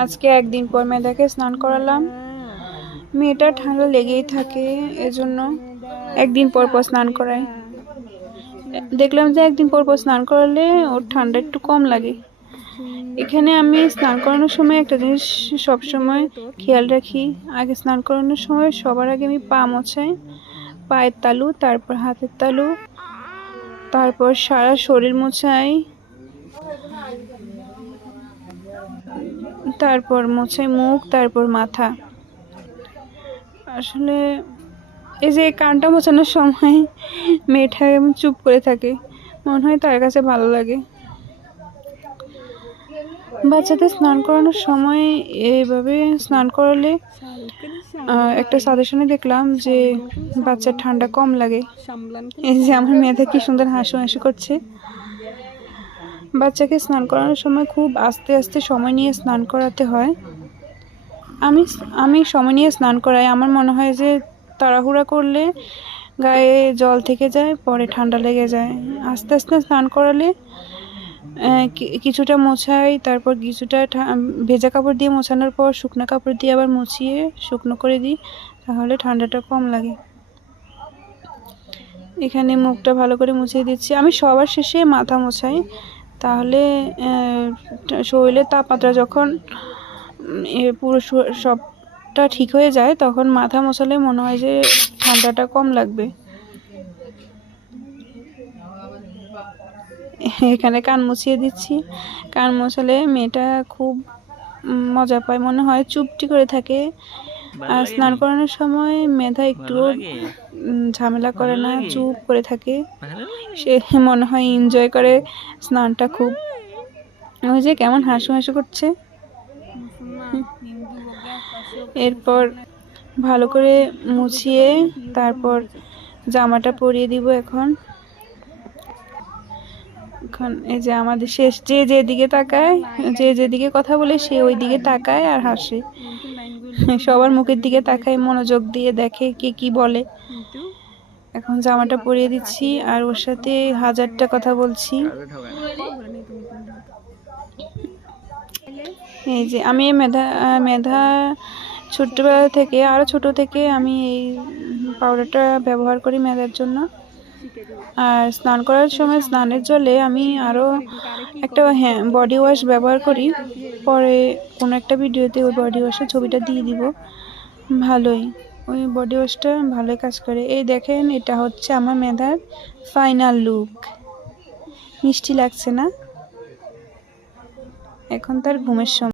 আজকে একদিন পর মেয়েটাকে স্নান করালাম। মেয়েটা ঠান্ডা লেগেই থাকে, এজন্য একদিন পর পর স্নান করাই। দেখলাম যে একদিন পর পর স্নান করালে ওর ঠান্ডা একটু কম লাগে। এখানে আমি স্নান করানোর সময় একটা জিনিস সবসময় খেয়াল রাখি। আগে স্নান করানোর সময় সবার আগে আমি পা মোছাই, পায়ের তালু, তারপর হাতের তালু, তারপর সারা শরীর মোছাই, তারপর মোছাই মুখ, তারপর মাথা। আসলে এই যে কানটা মোছানোর সময় মেয়েটা এমন চুপ করে থাকে, মনে হয় তার কাছে ভালো লাগে। বাচ্চাদের স্নান করানোর সময় এইভাবে স্নান করালে একটা সাজেশনে দেখলাম যে বাচ্চার ঠান্ডা কম লাগে। এই যে আমার মেয়েটা কি সুন্দর হাসি করছে। বাচ্চাকে স্নান করানোর সময় খুব আস্তে আস্তে সময় নিয়ে স্নান করাতে হয়। আমি সময় নিয়ে স্নান করাই। আমার মনে হয় যে তাড়াহুড়া করলে গায়ে জল থেকে যায়, পরে ঠান্ডা লেগে যায়। আস্তে আস্তে স্নান করালে কিছুটা মোছাই, তারপর কিছুটা ভেজা কাপড় দিয়ে মোছানোর পর শুকনো কাপড় দিয়ে আবার মুছিয়ে শুকনো করে দিই, তাহলে ঠান্ডাটা কম লাগে। এখানে মুখটা ভালো করে মুছিয়ে দিচ্ছি। আমি সবার শেষে মাথা মোছাই, তাহলে শরীরের তাপমাত্রা যখন পুরো সবটা ঠিক হয়ে যায় তখন মাথা মোছালে মনে হয় যে ঠান্ডাটা কম লাগবে। এখানে কান মুছিয়ে দিচ্ছি। কান মোছালে মেয়েটা খুব মজা পায়, মনে হয় চুপটি করে থাকে। আর স্নান করানোর সময় মেধা একটু ঝামেলা করে না, চুপ করে থাকে। সে মনে হয় এনজয় করে স্নানটা খুব। ওই যে কেমন হাসু করছে। এরপর ভালো করে মুছিয়ে তারপর জামাটা পরিয়ে দিব। এখন এই যে আমাদের শেষ, যে যেদিকে তাকায়, যে যেদিকে কথা বলে সে ওই দিকে তাকায় আর হাসে। সবার মুখের দিকে তাকায়, মনোযোগ দিয়ে দেখে কে কি বলে। এখন জামাটা পরিয়ে দিচ্ছি আর ওর সাথে হাজারটা কথা বলছি। এই যে আমি মেধা ছোট্টবেলা থেকে, আরও ছোট থেকে আমি এই পাউডারটা ব্যবহার করি মেধার জন্য। আর স্নান করার সময় স্নানের জলে আমি আরও একটা বডি ওয়াশ ব্যবহার করি। পরে কোনো একটা ভিডিওতে ওই বডি ওয়াশের ছবিটা দিয়ে দিব। ভালোই, ওই বডি ওয়াশটা ভালোই কাজ করে। এই দেখেন, এটা হচ্ছে আমার মেধার ফাইনাল লুক। মিষ্টি লাগছে না? এখন তার ঘুমের সময়।